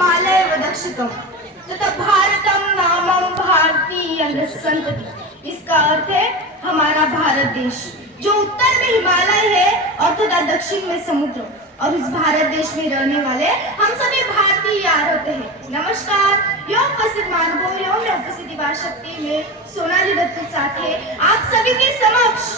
हिमालय दक्षिणम तथा भारतम नामम भारतीय संतति। इसका अर्थ है हमारा भारत देश, जो उत्तर में हिमालय है और तथा दक्षिण में समुद्र। और इस भारत देश में रहने वाले हम सभी भारतीय यार होते हैं। नमस्कार। यह उपस्थित मानवों एवं उपस्थिति शक्ति में सोनाली दत्त के साथ है आप सभी के समक्ष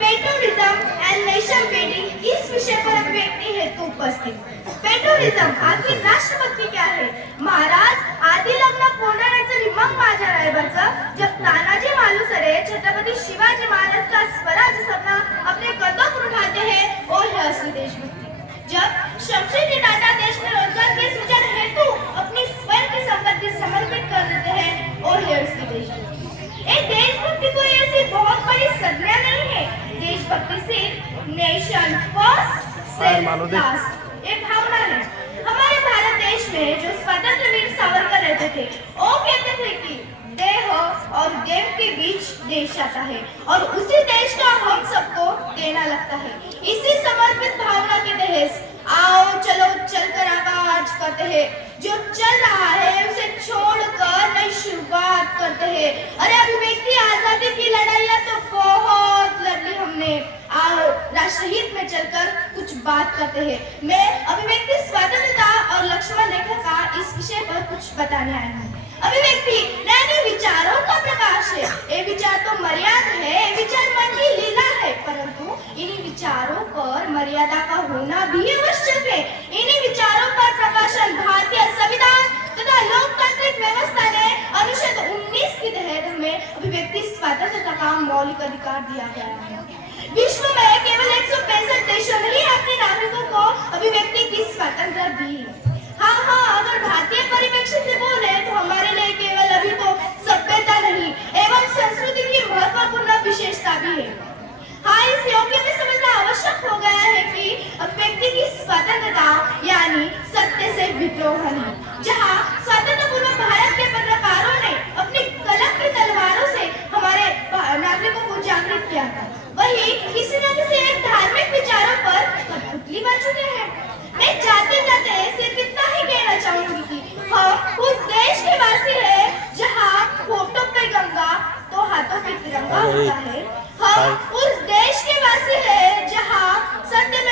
पेट्रोलिज्म एंड नेशन बिल्डिंग इस विषय पर अभिव्यक्ति हेतु उपस्थित। पेट्रोलिज्म आखिर राष्ट्रभक्ती क्या है? महाराज आधी लग्न कोंढाण्याचं रिमक माझ्या रायबाचं, जब तानाजी मालुसरे छत्रपति शिवाजी महाराज का स्वराज सपना अपने कदों पर उठाते हैं, वो है असली देशभक्ति। जब शमशेरजी टाटा देश में रोजगार के सृजन हेतु अपनी स्वयं की संपत्ति समर्पित कर देते हैं, वो है असली देशभक्ति। एक देशभक्ति कोई ऐसी बहुत बड़ी संज्ञा नहीं है। देशभक्ति सिर्फ नेशन फर्स्ट सेल्फ लास्ट एक भावना है। हमारे भारत देश में जो स्वतंत्र वीर सावरकर रहते थे, वो कहते थे कि देह और देव के बीच देश आता है और उसी देश का हम सबको देना लगता है। इसी समर्पित भावना के तहत आओ चलो चलकर आगाज करते हैं। जो चल रहा है उसे छोड़कर नई शुरुआत करते हैं। अरे अभिव्यक्ति आजादी की लड़ाइयाँ तो बहुत लड़ी हमने, आओ राष्ट्रहित में चलकर कुछ बात करते हैं। मैं अभिव्यक्ति स्वतंत्रता और लक्ष्मण रेखा का इस विषय पर कुछ बताने आई हूँ। अभिव्यक्ति नए विचारों का प्रकाश है। ये विचार तो मर्यादा है, ये विचार मन की लीला है, परंतु इन्हीं विचारों पर मर्यादा का होना भी आवश्यक है। इन्हीं विचारों पर प्रकाशन भारतीय संविधान तथा लोकतांत्रिक व्यवस्था ने अनुच्छेद 19 के तहत हमें अभिव्यक्ति स्वतंत्रता का मौलिक अधिकार दिया गया है। विश्व में केवल 165 देशों ने ही अपने नागरिकों को अभिव्यक्ति की स्वतंत्रता दी है। हाँ, अगर भारतीय परिप्रेक्ष्य से बोले तो हमारे लिए केवल अभी तो सभ्यता नहीं एवं संस्कृति की महत्वपूर्ण विशेषता भी है। हाँ, इस योग्य में समझना आवश्यक हो गया है कि अभिव्यक्ति की स्वतंत्रता यानी सत्य से विद्रोह नहीं। जहाँ स्वतंत्र पूर्व भारत के पत्रकारों ने अपनी कलम की तलवारों से हमारे नागरिकों को जागृत किया था, वही किसी न किसी एक धार्मिक विचारों पर कठपुतली बन चुके हैं। मैं जाते जाते सिर्फ इतना ही कहना चाहूंगी कि हम उस देश के वासी हैं जहाँ होठों पे गंगा तो हाथों पे तिरंगा होता है। हम उस देश के वासी हैं जहाँ सत्य